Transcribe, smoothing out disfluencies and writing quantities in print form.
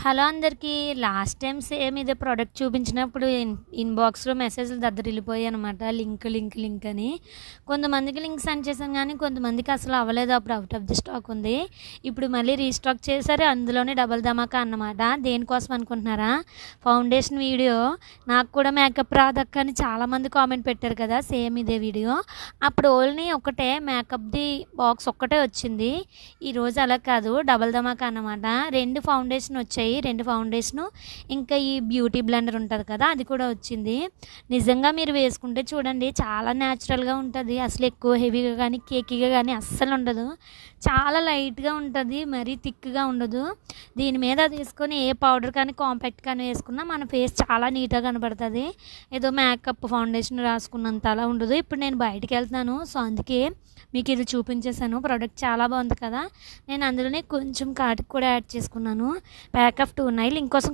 Hello అందరికీ. Last time same ఇదే product చూపించినప్పుడు ఇన్బాక్స్‌లో మెసేజ్‌లు దద్దరిల్లిపోయాయనమాట. లింక్ అని. కొంతమందికి లింక్ సెండ్ చేశాను గానీ, కొంతమందికి అసలు అవ్వలేదు. అప్పుడు ఔట్ ఆఫ్ ది స్టాక్ ఉంది. ఇప్పుడు మళ్ళీ రీస్టాక్ చేశారు. అందులోనే డబుల్ ధమాకా అన్నమాట. దేనికోసం అనుకుంటున్నారా? ఫౌండేషన్ వీడియో నాకు కూడా మేకప్ రాదక్క అని చాలామంది కామెంట్ పెట్టారు కదా! సేమ్ ఇదే వీడియో. అప్పుడు ఓన్లీ ఒకటే మేకప్‌ది బాక్స్ ఒక్కటే వచ్చింది. ఈరోజు అలా కాదు, డబుల్ ధమాకా అన్నమాట. 2 ఫౌండేషన్ వచ్చాయి. 2 ఫౌండేషను, ఇంకా ఈ బ్యూటీ బ్లెండర్ ఉంటది కదా! అది కూడా వచ్చింది. నిజంగా మీరు వేసుకుంటే చూడండి, చాలా న్యాచురల్‌గా ఉంటది. అసలు ఎక్కువ హెవీగా గానీ, కేకీగా గానీ అస్సలుండదు. చాలా లైట్‌గా ఉంటది. మరీ థిక్‌గా ఉండదు. దీని మీద అది వేసుకొని ఏ పౌడర్ కానీ, కాంపాక్ట్ కానీ వేసుకున్నా మన ఫేస్ చాలా నీట్‌గా కనపడతది. ఏదో మేకప్ ఫౌండేషన్ రాసుకున్నంత అలా ఉండదు. ఇప్పుడు నేను బయటికెళ్తున్నాను. సో, అందుకే మీకు ఇది చూపించేసాను. ప్రోడక్ట్ చాలా బాగుంది కదా! నేను అందులోనే కొంచెం కాటుక కూడా యాడ్ చేసుకున్నాను. ప్యాక్ ఆఫ్ 2 ఉన్నాయి. లింక్ కోసం